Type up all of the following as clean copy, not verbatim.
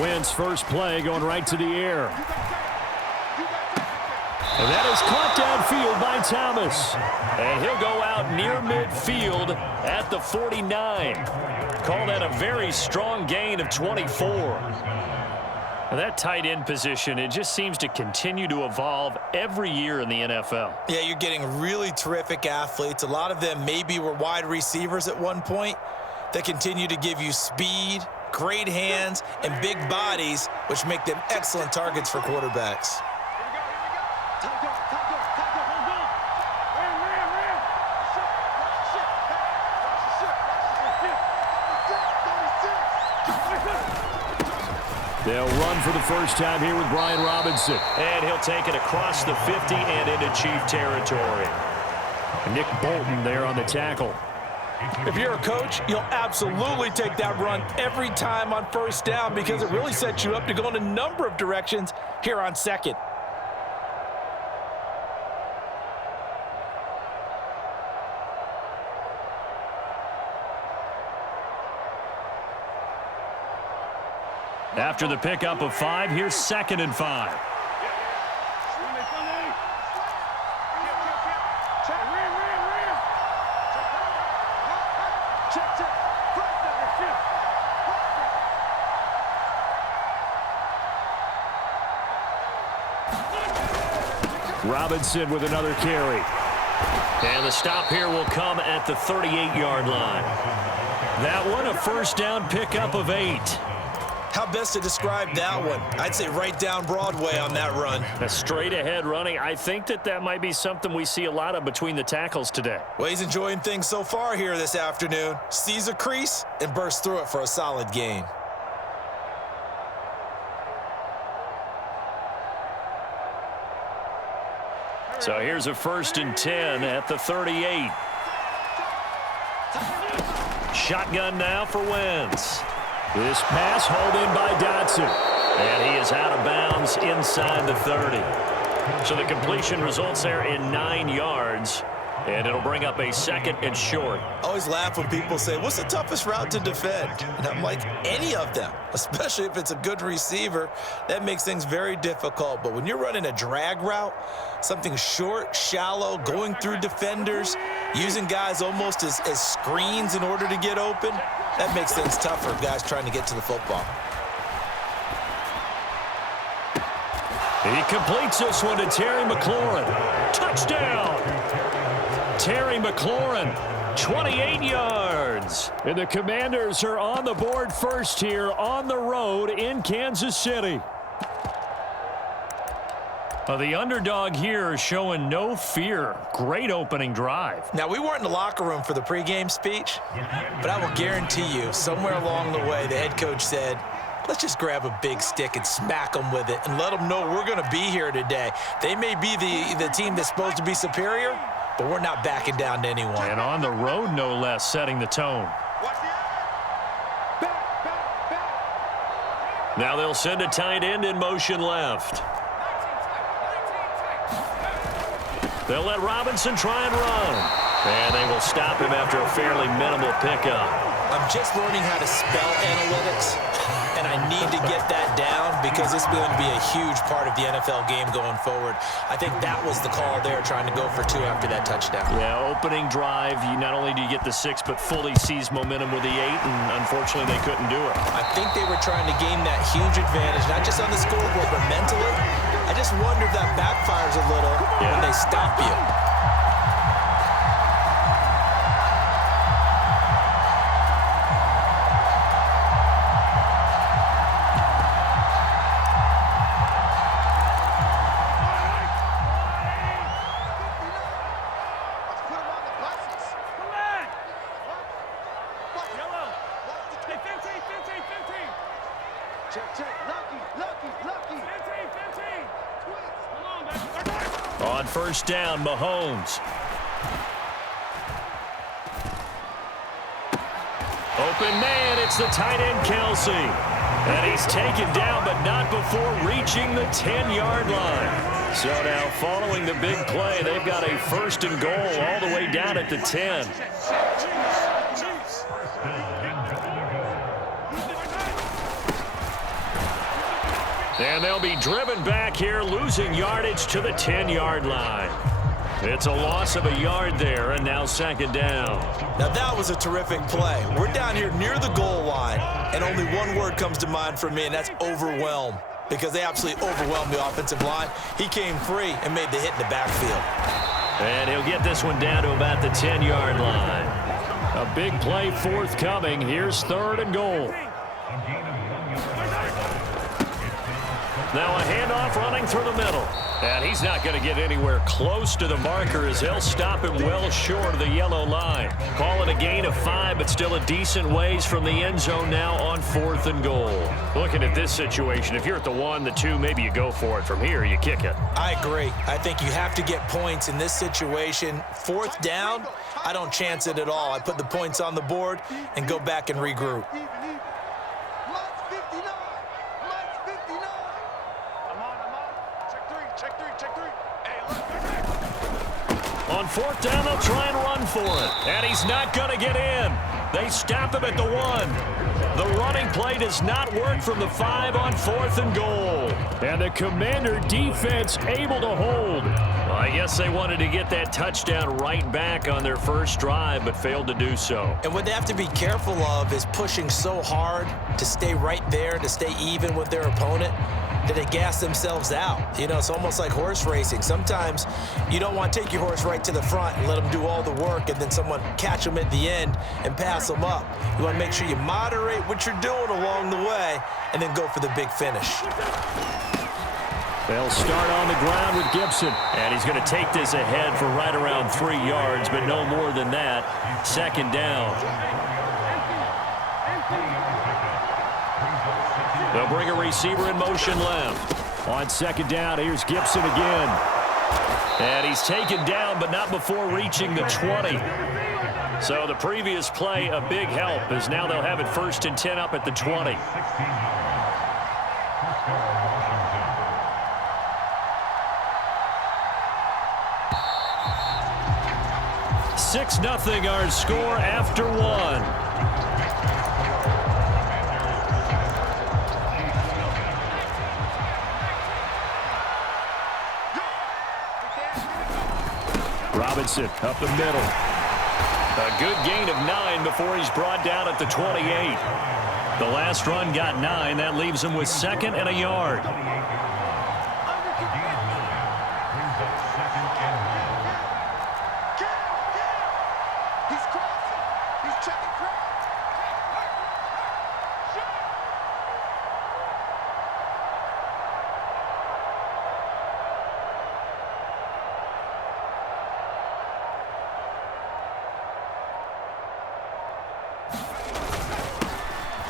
Wentz first play going right to the air. And that is caught downfield by Thomas. And he'll go out near midfield at the 49. Call that a very strong gain of 24. Now that tight end position, it just seems to continue to evolve every year in the NFL. Yeah, you're getting really terrific athletes. A lot of them maybe were wide receivers at one point. They continue to give you speed, great hands, and big bodies, which make them excellent targets for quarterbacks. They'll run for the first time here with Brian Robinson. And he'll take it across the 50 and into Chief territory. Nick Bolton there on the tackle. If you're a coach, you'll absolutely take that run every time on first down because it really sets you up to go in a number of directions here on second. After the pickup of 5, here's 2nd and 5. Robinson with another carry. And the stop here will come at the 38-yard line. That one, a first down pickup of 8. How best to describe that one? I'd say right down Broadway on that run. A straight-ahead running. I think that might be something we see a lot of between the tackles today. Well, he's enjoying things so far here this afternoon. Sees a crease and bursts through it for a solid gain. So here's a 1st and 10 at the 38. Shotgun now for Wentz. This pass hauled in by Dotson. And he is out of bounds inside the 30. So the completion results there in 9 yards. And it'll bring up a 2nd and short. I always laugh when people say, what's the toughest route to defend? And I'm like, any of them, especially if it's a good receiver. That makes things very difficult. But when you're running a drag route, something short, shallow, going through defenders, using guys almost as screens in order to get open, that makes things tougher, guys trying to get to the football. He completes this one to Terry McLaurin. Touchdown! Terry McLaurin, 28 yards. And the Commanders are on the board first here on the road in Kansas City. The underdog here is showing no fear. Great opening drive. Now, we weren't in the locker room for the pregame speech, but I will guarantee you somewhere along the way the head coach said, let's just grab a big stick and smack them with it and let them know we're going to be here today. They may be the team that's supposed to be superior, but we're not backing down to anyone. And on the road, no less, setting the tone. Now they'll send a tight end in motion left. They'll let Robinson try and run. And they will stop him after a fairly minimal pickup. I'm just learning how to spell analytics, and I need to get that down because it's going to be a huge part of the NFL game going forward. I think that was the call there, trying to go for 2 after that touchdown. Yeah, opening drive, not only do you get the 6, but fully seize momentum with the 8, and unfortunately they couldn't do it. I think they were trying to gain that huge advantage, not just on the scoreboard, but mentally. I just wonder if that backfires a little when they stop you. On first down, Mahomes. Open man, it's the tight end, Kelsey. And he's taken down, but not before reaching the 10-yard line. So now, following the big play, they've got a 1st and goal all the way down at the 10. And they'll be driven back here, losing yardage to the 10-yard line. It's a loss of a yard there, and now second down. Now that was a terrific play. We're down here near the goal line, and only one word comes to mind for me, and that's overwhelm, because they absolutely overwhelmed the offensive line. He came free and made the hit in the backfield. And he'll get this one down to about the 10-yard line. A big play forthcoming. Here's third and goal. Now a handoff running through the middle. And he's not going to get anywhere close to the marker as they'll stop him well short of the yellow line. Call it a gain of 5, but still a decent ways from the end zone now on 4th and goal. Looking at this situation, if you're at the 1, the 2, maybe you go for it. From here, you kick it. I agree. I think you have to get points in this situation. 4th down, I don't chance it at all. I put the points on the board and go back and regroup. On 4th down, they'll try and run for it. And he's not going to get in. They stop him at the 1. The running play does not work from the 5 on 4th and goal. And the Commander defense able to hold. Well, I guess they wanted to get that touchdown right back on their first drive, but failed to do so. And what they have to be careful of is pushing so hard to stay right there, to stay even with their opponent, that they gas themselves out. You know, it's almost like horse racing. Sometimes you don't want to take your horse right to the front and let them do all the work and then someone catch them at the end and pass them up. You want to make sure you moderate what you're doing along the way and then go for the big finish. They'll start on the ground with Gibson. And he's going to take this ahead for right around 3 yards, but no more than that. Second down. They'll bring a receiver in motion left. On second down, here's Gibson again. And he's taken down, but not before reaching the 20. So the previous play, a big help, as now they'll have it 1st and 10 up at the 20. 6-0 our score after 1. Robinson up the middle. A good gain of 9 before he's brought down at the 28. The last run got 9. That leaves him with 2nd and a yard.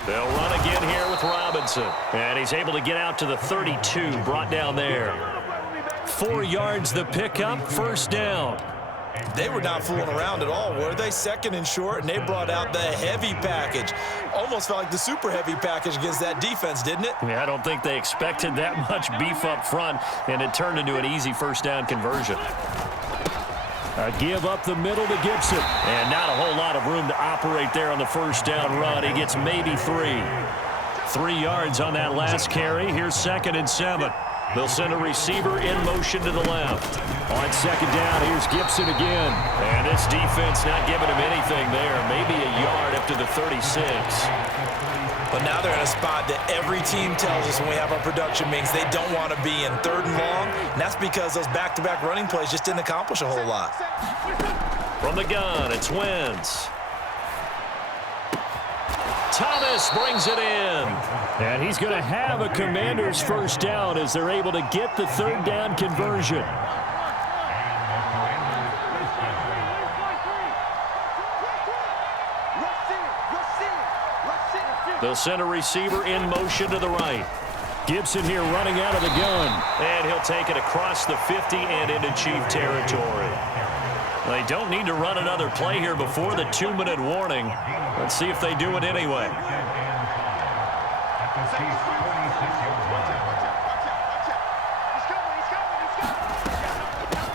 They'll run again here with Robinson. And he's able to get out to the 32, brought down there. 4 yards the pickup, 1st down. They were not fooling around at all, were they? 2nd and short, and they brought out the heavy package. Almost felt like the super heavy package against that defense, didn't it? Yeah, I don't think they expected that much beef up front, and it turned into an easy 1st down conversion. A give up the middle to Gibson. And not a whole lot of room to operate there on the 1st down run. He gets maybe 3. 3 yards on that last carry. Here's 2nd and 7. They'll send a receiver in motion to the left. On 2nd down, here's Gibson again. And this defense not giving him anything there. Maybe a yard up to the 36. But now they're in a spot that every team tells us when we have our production meetings they don't want to be in, 3rd and long. And that's because those back-to-back running plays just didn't accomplish a whole lot. From the gun, it's Wentz. Thomas brings it in. And he's going to have a Commander's 1st down as they're able to get the 3rd down conversion. They'll send a receiver in motion to the right. Gibson here running out of the gun. And he'll take it across the 50 and into Chief territory. They don't need to run another play here before the 2-minute warning. Let's see if they do it anyway.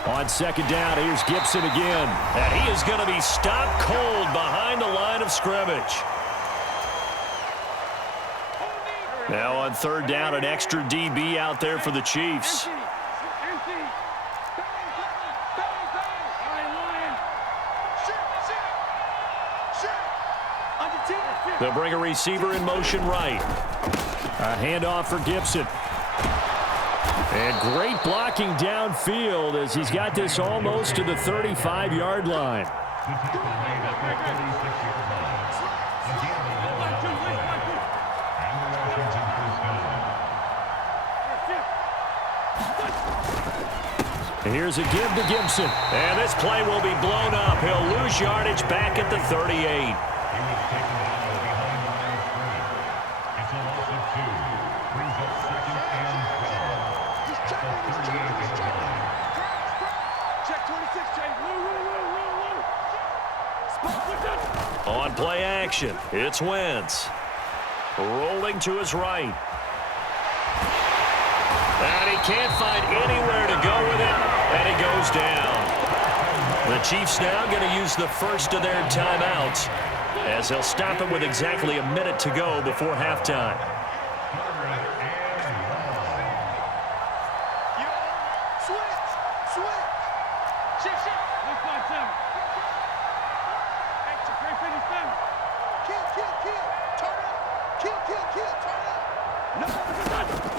On 2nd down, here's Gibson again. And he is going to be stopped cold behind the line of scrimmage. Now on third down, an extra DB out there for the Chiefs. They'll bring a receiver in motion right. A handoff for Gibson. And great blocking downfield as he's got this almost to the 35-yard line. Here's a give to Gibson. And this play will be blown up. He'll lose yardage back at the 38. On play action, it's Wentz. Rolling to his right. And he can't find anywhere to go with it, and he goes down. The Chiefs now going to use the first of their timeouts as they'll stop it with exactly a minute to go before halftime.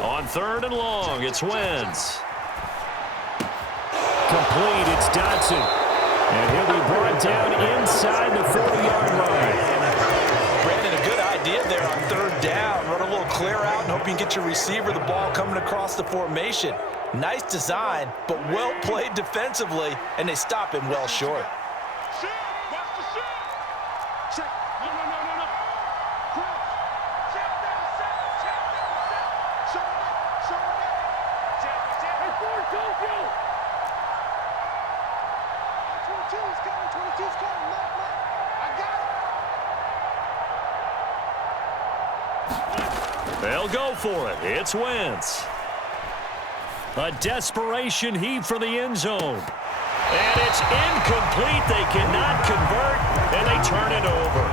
On third and long, it's Wentz. Complete, it's Dotson. And he'll be brought down inside the 40-yard line. Brandon, a good idea there on third down. Run a little clear out and hope you can get your receiver the ball coming across the formation. Nice design, but well played defensively, and they stop him well short. They'll go for it. It's Wentz. A desperation heave for the end zone. And it's incomplete. They cannot convert, and they turn it over.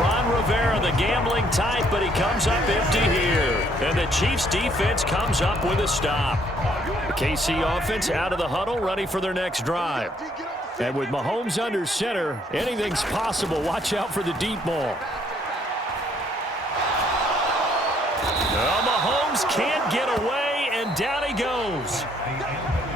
Ron Rivera, the gambling type, but he comes up empty here. And the Chiefs defense comes up with a stop. KC offense out of the huddle, ready for their next drive. And with Mahomes under center, anything's possible. Watch out for the deep ball. Well, Mahomes can't get away, and down he goes.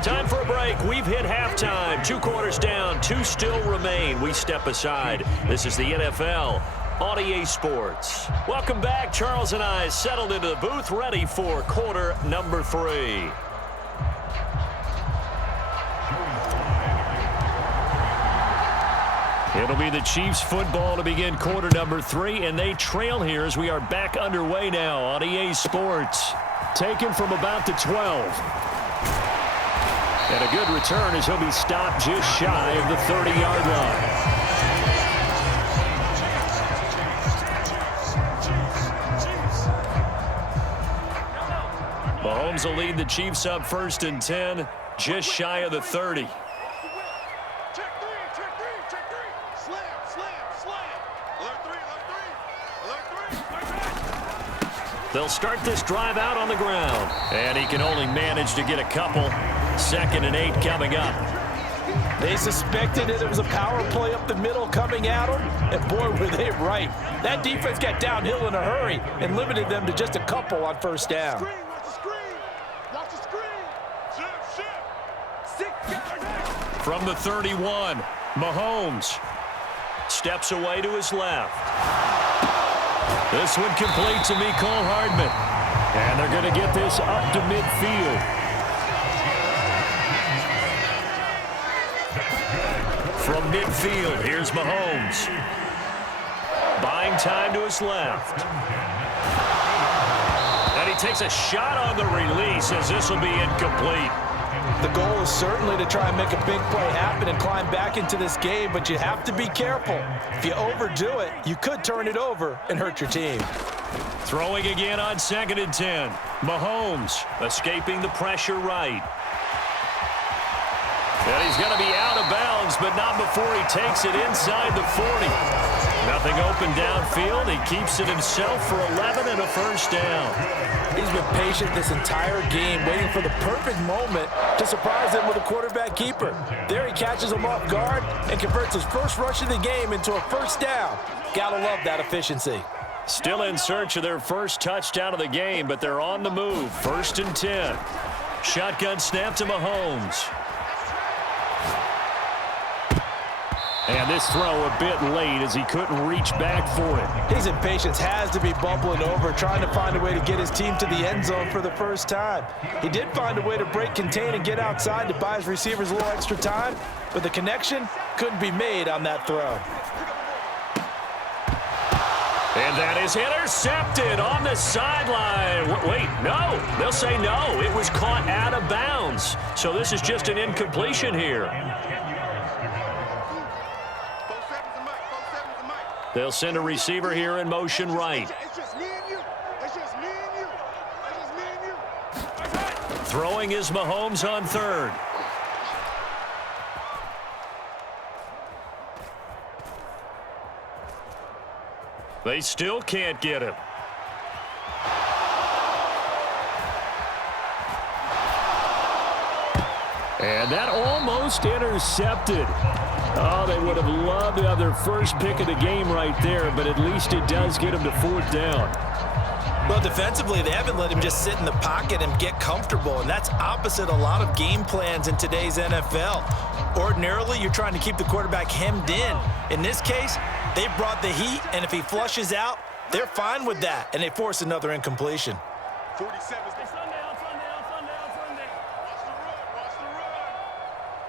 Time for a break. We've hit halftime. 2 quarters down, 2 still remain. We step aside. This is the NFL on EA Sports. Welcome back. Charles and I settled into the booth, ready for quarter number 3. It'll be the Chiefs football to begin quarter number 3, and they trail here as we are back underway now on EA Sports. Taken from about the 12. And a good return as he'll be stopped just shy of the 30-yard line. Mahomes will lead the Chiefs up 1st and 10, just shy of the 30. They'll start this drive out on the ground. And he can only manage to get a couple. 2nd and 8 coming up. They suspected that it was a power play up the middle coming at them, and boy, were they right. That defense got downhill in a hurry and limited them to just a couple on 1st down. From the 31, Mahomes steps away to his left. This one complete to Mecole Hardman. And they're going to get this up to midfield. From midfield, here's Mahomes. Buying time to his left. And he takes a shot on the release as this will be incomplete. The goal is certainly to try and make a big play happen and climb back into this game, but you have to be careful. If you overdo it, you could turn it over and hurt your team. Throwing again on 2nd and 10. Mahomes escaping the pressure right. And he's going to be out of bounds, but not before he takes it inside the 40. Now Nothing open downfield. He keeps it himself for 11 and a first down. He's been patient this entire game, waiting for the perfect moment to surprise them with a quarterback keeper. There he catches him off guard and converts his first rush of the game into a first down. Gotta love that efficiency. Still in search of their first touchdown of the game, but they're on the move. 1st and 10. Shotgun snap to Mahomes. And this throw a bit late as he couldn't reach back for it. His impatience has to be bubbling over, trying to find a way to get his team to the end zone for the first time. He did find a way to break contain and get outside to buy his receivers a little extra time, but the connection couldn't be made on that throw. And that is intercepted on the sideline. Wait, no. They'll say no. It was caught out of bounds. So this is just an incompletion here. They'll send a receiver here in motion right. Throwing is Mahomes on 3rd. They still can't get him. And that almost intercepted. Oh, they would have loved to have their first pick of the game right there, but at least it does get them to 4th down. Well, defensively, they haven't let him just sit in the pocket and get comfortable, and that's opposite a lot of game plans in today's NFL. Ordinarily, you're trying to keep the quarterback hemmed in. In this case, they brought the heat, and if he flushes out, they're fine with that, and they force another incompletion. 47. Sunday. Watch the run.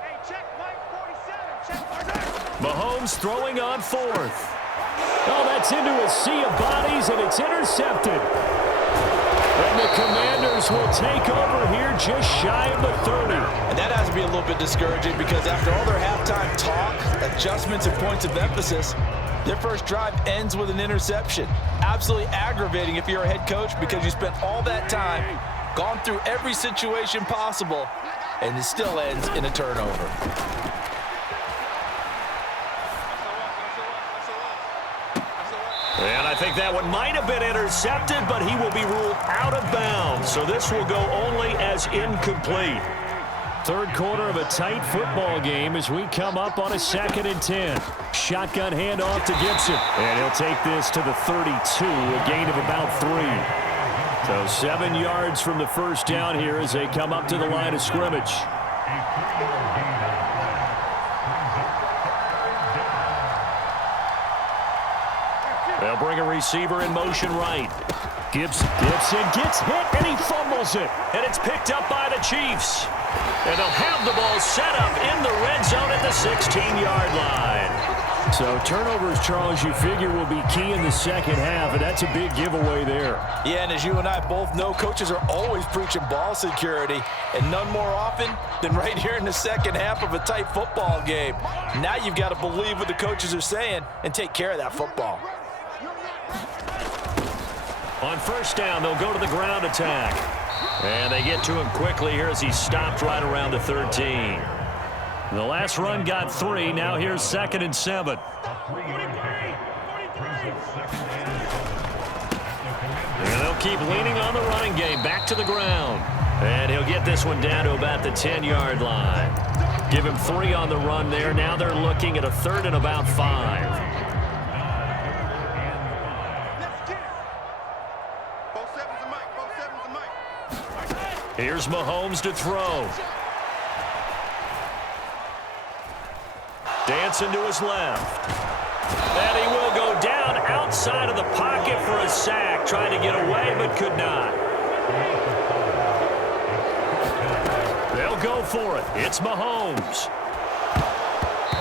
Hey, check Mike 47. Check. Mahomes throwing on 4th. Oh, that's into a sea of bodies, and it's intercepted. And the Commanders will take over here just shy of the 30. And that has to be a little bit discouraging because after all their halftime talk, adjustments, and points of emphasis, their first drive ends with an interception. Absolutely aggravating if you're a head coach because you spent all that time, gone through every situation possible, and it still ends in a turnover. And I think that one might have been intercepted, but he will be ruled out of bounds. So this will go only as incomplete. 3rd quarter of a tight football game as we come up on a 2nd and 10. Shotgun handoff to Gibson. And he'll take this to the 32, a gain of about 3. So 7 yards from the first down here as they come up to the line of scrimmage. They'll bring a receiver in motion right. Gibson gets hit, and he fumbles it. And it's picked up by the Chiefs. And they'll have the ball set up in the red zone at the 16-yard line. So turnovers, Charles, you figure will be key in the second half, and that's a big giveaway there. Yeah, and as you and I both know, coaches are always preaching ball security, and none more often than right here in the second half of a tight football game. Now you've got to believe what the coaches are saying and take care of that football. On first down, they'll go to the ground attack. And they get to him quickly here as he stopped right around the 13. The last run got 3. Now here's 2nd and 7. And they'll keep leaning on the running game. Back to the ground. And he'll get this one down to about the 10-yard line. Give him 3 on the run there. Now they're looking at a 3rd and about 5. Here's Mahomes to throw. Dancing to his left. And he will go down outside of the pocket for a sack. Trying to get away, but could not. They'll go for it. It's Mahomes.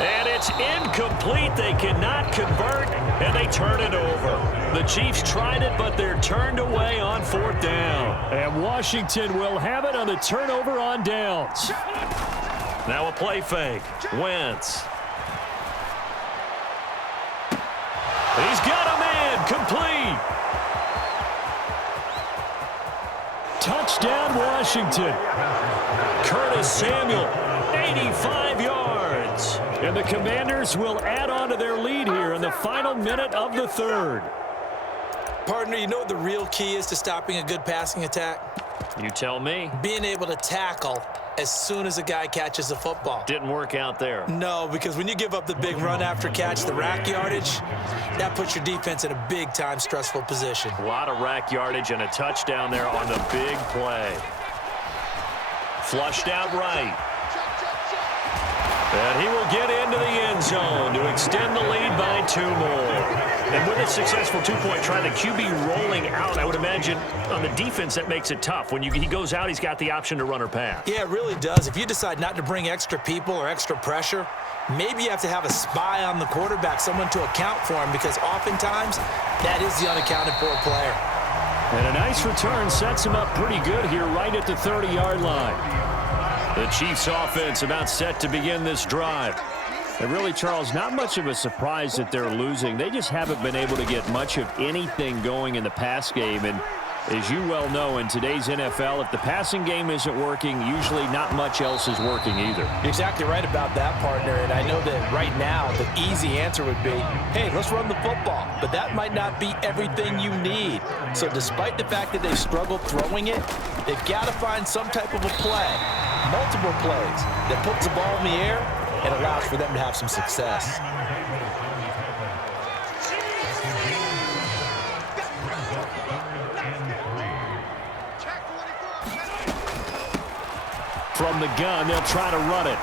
And it's incomplete. They cannot convert, and they turn it over. The Chiefs tried it, but they're turned away on 4th down. And Washington will have it on the turnover on downs. Now a play fake. Wentz. He's got a man. Complete. Touchdown, Washington. Curtis Samuel, 85 yards. And the Commanders will add on to their lead here in the the final minute of the third. Partner, you know what the real key is to stopping a good passing attack? You tell me. Being able to tackle as soon as a guy catches the football. Didn't work out there. No, because when you give up the big run after catch, the rack yardage, that puts your defense in a big-time stressful position. A lot of rack yardage and a touchdown there on the big play. Flushed out right. And he will get into the end zone to extend the lead by 2 more. And with a successful 2-point try, the QB rolling out, I would imagine on the defense that makes it tough. When he goes out, he's got the option to run or pass. Yeah, it really does. If you decide not to bring extra people or extra pressure, maybe you have to have a spy on the quarterback, someone to account for him, because oftentimes that is the unaccounted for player. And a nice return sets him up pretty good here right at the 30-yard line. The Chiefs offense about set to begin this drive. And really, Charles, not much of a surprise that they're losing. They just haven't been able to get much of anything going in the pass game. And as you well know, in today's NFL, if the passing game isn't working, usually not much else is working either. You're exactly right about that, partner. And I know that right now the easy answer would be, hey, let's run the football. But that might not be everything you need. So despite the fact that they've struggled throwing it, they've got to find some type of a play, multiple plays, that puts the ball in the air and allows for them to have some success. From the gun, they'll try to run it.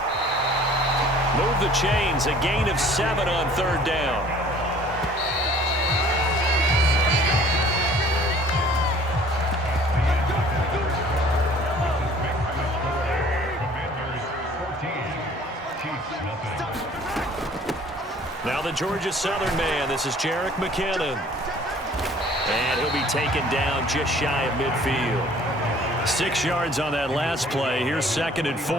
Move the chains, a gain of 7 on 3rd down. Now the Georgia Southern man, this is Jerick McKinnon. And he'll be taken down just shy of midfield. 6 yards on that last play. Here's 2nd and 4.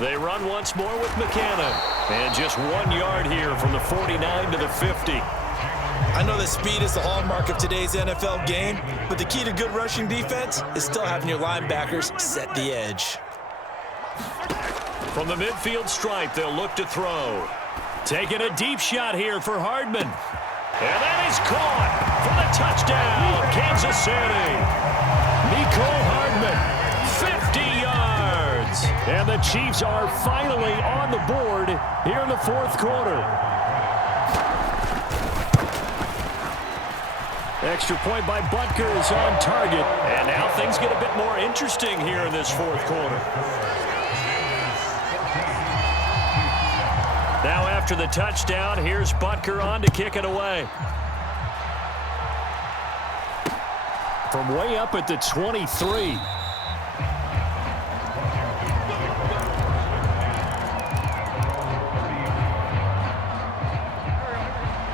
They run once more with McKinnon. And just 1 yard here from the 49 to the 50. I know that speed is the hallmark of today's NFL game, but the key to good rushing defense is still having your linebackers set the edge. From the midfield stripe, they'll look to throw. Taking a deep shot here for Hardman. And that is caught for the touchdown, Kansas City. Mecole Hardman, 50 yards. And the Chiefs are finally on the board here in the 4th quarter. Extra point by Butker is on target. And now things get a bit more interesting here in this 4th quarter. Now after the touchdown, here's Butker on to kick it away. From way up at the 23.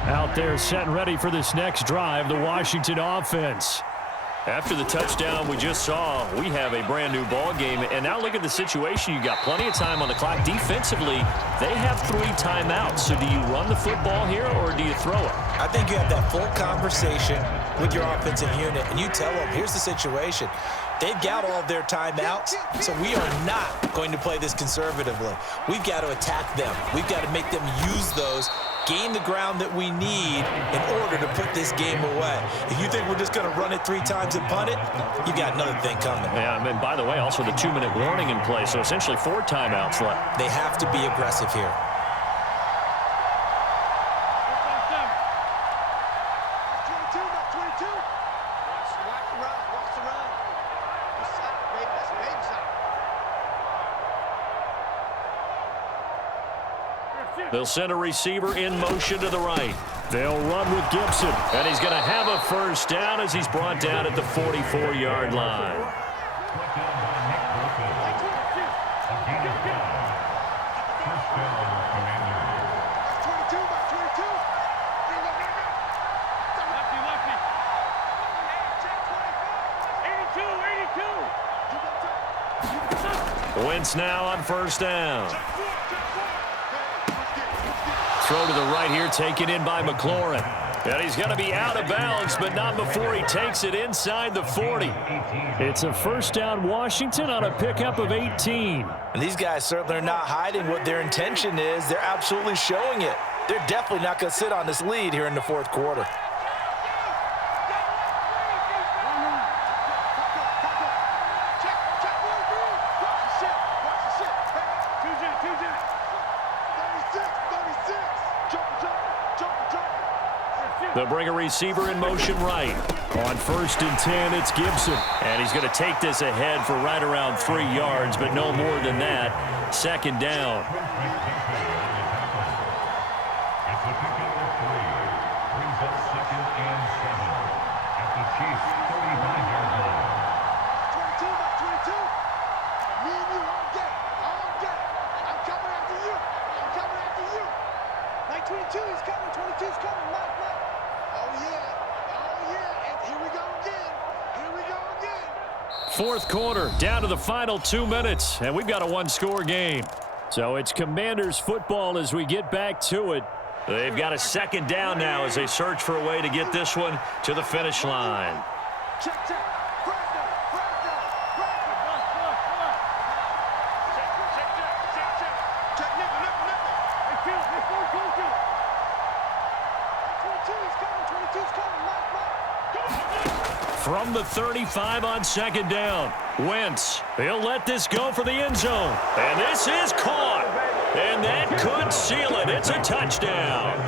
Out there set and ready for this next drive, the Washington offense. After the touchdown we just saw, we have a brand new ball game. And now look at the situation. You got plenty of time on the clock. Defensively, they have 3 timeouts. So do you run the football here or do you throw it? I think you have that full conversation with your offensive unit, and you tell them, here's the situation. They've got all of their timeouts, so we are not going to play this conservatively. We've got to attack them. We've got to make them use those, gain the ground that we need in order to put this game away. If you think we're just going to run it 3 times and punt it, you got another thing coming. Yeah, and by the way, also the 2-minute warning in play, so essentially 4 timeouts left. They have to be aggressive here. They'll send a receiver in motion to the right. They'll run with Gibson. And he's going to have a first down as he's brought down at the 44-yard line. Wentz now on first down. Throw to the right here, taken in by McLaurin. And he's going to be out of bounds, but not before he takes it inside the 40. It's a first down Washington on a pickup of 18. And these guys certainly are not hiding what their intention is. They're absolutely showing it. They're definitely not going to sit on this lead here in the fourth quarter. They'll bring a receiver in motion right. On 1st and 10, it's Gibson. And he's going to take this ahead for right around 3 yards, but no more than that. 2nd down. Brings up 2nd and 7 at the Chiefs' 35-yard line. 22 by 22. Me and you all day. All day. I'm coming after you. I'm coming after you. Like 22 is coming. 22 is coming. Mike. Oh, yeah. Oh, yeah. And here we go again. Here we go again. 4th quarter, down to the final 2 minutes, and we've got a one-score game. So it's Commanders football as we get back to it. They've got a 2nd down now as they search for a way to get this one to the finish line. Check. From the 35 on 2nd down. Wentz, he'll let this go for the end zone. And this is caught. And that could seal it. It's a touchdown.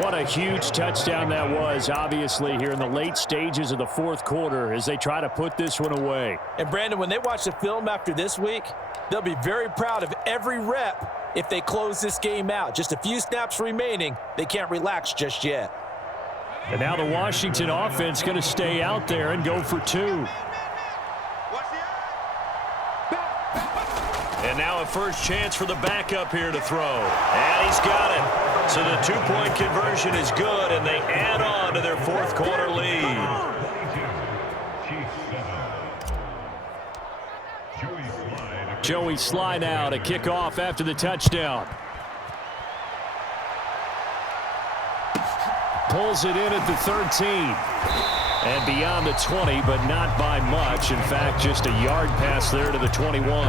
What a huge touchdown that was, obviously, here in the late stages of the 4th quarter as they try to put this one away. And, Brandon, when they watch the film after this week, they'll be very proud of every rep if they close this game out. Just a few snaps remaining. They can't relax just yet. And now the Washington offense going to stay out there and go for 2. And now a first chance for the backup here to throw. And he's got it. So the 2-point conversion is good, and they add on to their 4th quarter lead. Joey Slye now to kick off after the touchdown. Pulls it in at the 13. And beyond the 20, but not by much. In fact, just a yard pass there to the 21.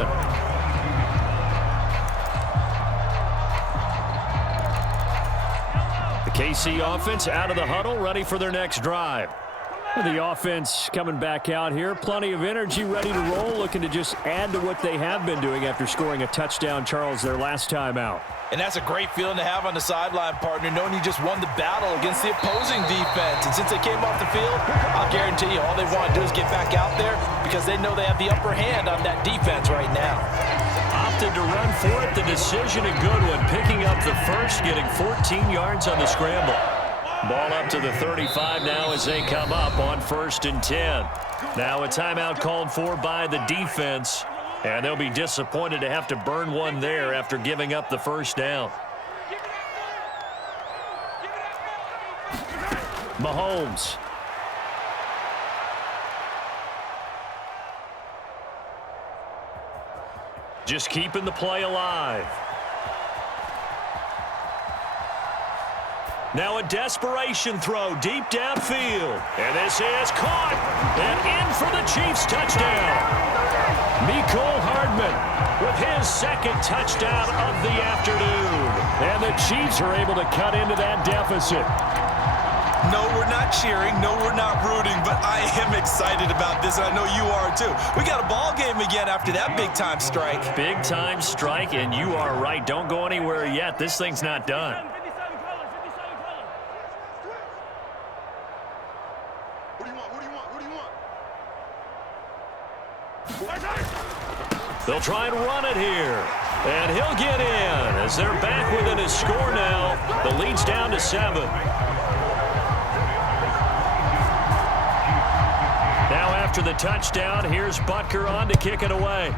The KC offense out of the huddle, ready for their next drive. The offense coming back out here. Plenty of energy, ready to roll, looking to just add to what they have been doing after scoring a touchdown, Charles, their last time out. And that's a great feeling to have on the sideline, partner, knowing you just won the battle against the opposing defense. And since they came off the field, I'll guarantee you all they want to do is get back out there because they know they have the upper hand on that defense right now. Opted to run for it. The decision a good one, picking up the first, getting 14 yards on the scramble. Ball up to the 35 now as they come up on 1st and 10. Now a timeout called for by the defense. And they'll be disappointed to have to burn one there after giving up the first down. Mahomes. Just keeping the play alive. Now a desperation throw deep downfield. And this is caught. And in for the Chiefs touchdown. Mecole Hardman with his 2nd touchdown of the afternoon. And the Chiefs are able to cut into that deficit. No, we're not cheering. No, we're not rooting. But I am excited about this, and I know you are too. We got a ball game again after that big-time strike. Big-time strike, and you are right. Don't go anywhere yet. This thing's not done. They'll try and run it here. And he'll get in as they're back within a score now. The lead's down to 7. Now after the touchdown, here's Butker on to kick it away.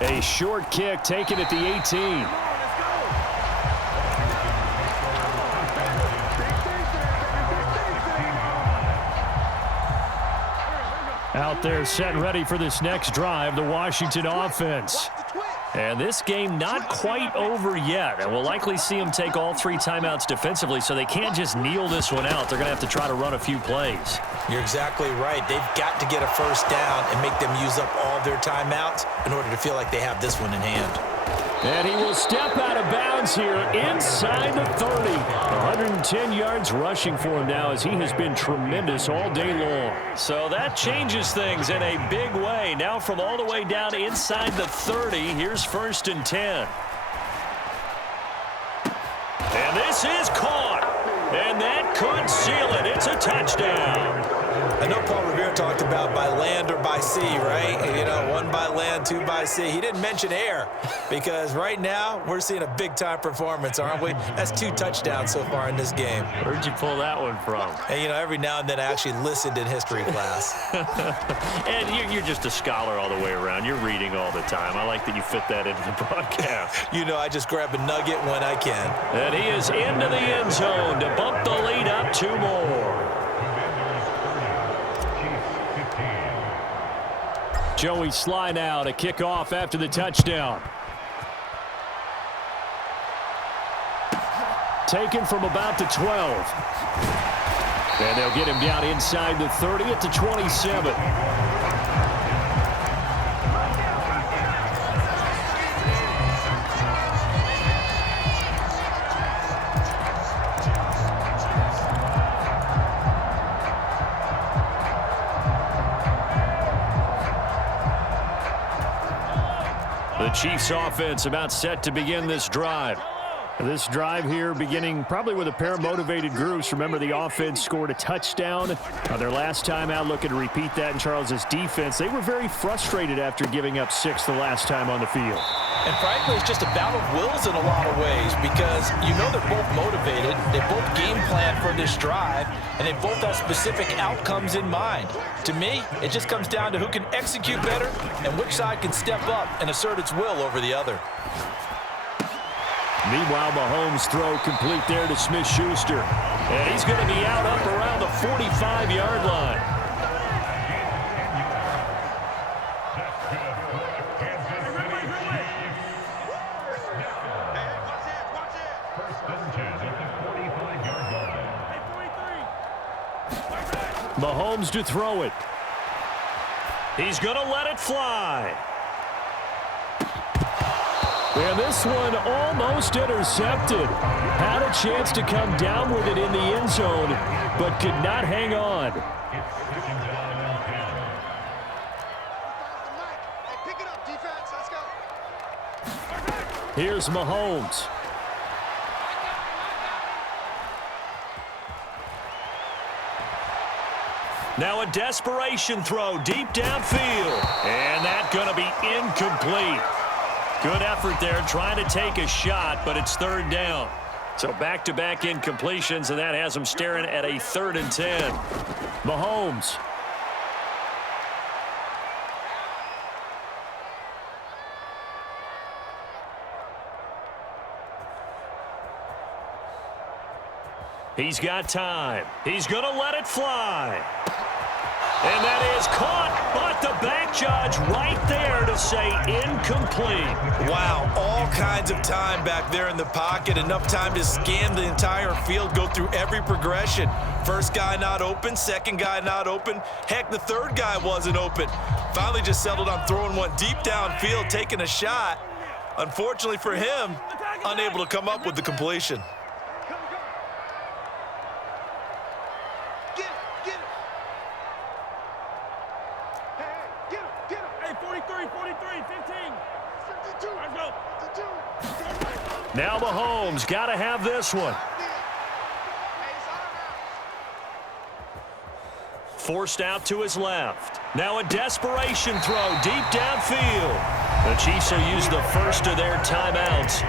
A short kick taken at the 18. Out there set ready for this next drive, the Washington offense. And this game not quite over yet. And we'll likely see them take all 3 timeouts defensively, so they can't just kneel this one out. They're going to have to try to run a few plays. You're exactly right. They've got to get a first down and make them use up all their timeouts in order to feel like they have this one in hand. And he will step out of bounds here inside the 30. 110 yards rushing for him now as he has been tremendous all day long. So that changes things in a big way. Now from all the way down inside the 30, here's 1st and 10. And this is caught. And that could seal it. It's a touchdown. I know Paul Revere talked about by land or by sea, right? You know, 1 by land, 2 by sea. He didn't mention air because right now we're seeing a big-time performance, aren't we? That's 2 touchdowns so far in this game. Where'd you pull that one from? And, you know, every now and then I actually listened in history class. And you're just a scholar all the way around. You're reading all the time. I like that you fit that into the broadcast. You know, I just grab a nugget when I can. And he is into the end zone to bump the lead up 2 more. Joey Sly now to kick off after the touchdown. Taken from about the 12. And they'll get him down inside the 30 at the 27. The Chiefs offense about set to begin this drive. This drive here beginning probably with a pair of motivated groups. Remember, the offense scored a touchdown on their last time out, looking to repeat that in Charles's defense. They were very frustrated after giving up 6 the last time on the field. And frankly, it's just a battle of wills in a lot of ways because you know they're both motivated. They both game plan for this drive, and they both have specific outcomes in mind. To me, it just comes down to who can execute better and which side can step up and assert its will over the other. Meanwhile, Mahomes' throw complete there to Smith-Schuster. And he's going to be out up around the 45-yard line. Mahomes to throw it. He's going to let it fly. And this one almost intercepted. Had a chance to come down with it in the end zone, but could not hang on. Here's Mahomes. Now a desperation throw deep downfield. And that's going to be incomplete. Good effort there trying to take a shot, but it's 3rd down. So back-to-back incompletions, and that has them staring at a 3rd and 10. Mahomes. He's got time. He's going to let it fly. And that is caught, but the back judge right there to say incomplete. Wow, all kinds of time back there in the pocket. Enough time to scan the entire field, go through every progression. First guy not open, second guy not open. Heck, the 3rd guy wasn't open. Finally just settled on throwing one deep downfield, taking a shot. Unfortunately for him, unable to come up with the completion. Now Mahomes got to have this one. Forced out to his left. Now a desperation throw deep downfield. The Chiefs will use the first of their timeouts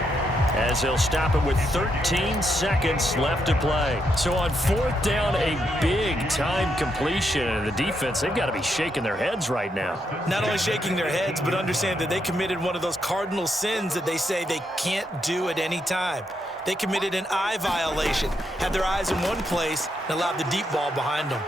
as they'll stop it with 13 seconds left to play. So on 4th down, a big-time completion. And the defense, they've got to be shaking their heads right now. Not only shaking their heads, but understand that they committed one of those cardinal sins that they say they can't do at any time. They committed an eye violation, had their eyes in one place, and allowed the deep ball behind them.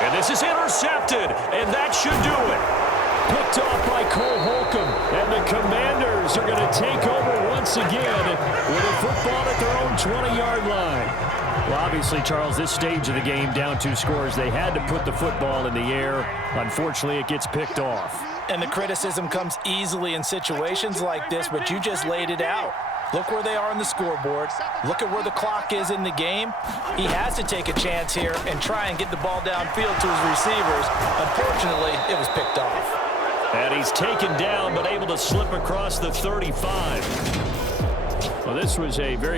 And this is intercepted, and that should do it. Picked off by Cole Holcomb. And the Commanders are going to take over once again with a football at their own 20-yard line. Well, obviously, Charles, this stage of the game, down 2 scores, they had to put the football in the air. Unfortunately, it gets picked off. And the criticism comes easily in situations like this, but you just laid it out. Look where they are on the scoreboard. Look at where the clock is in the game. He has to take a chance here and try and get the ball downfield to his receivers. Unfortunately, it was picked off. And he's taken down, but able to slip across the 35. Well, this was a very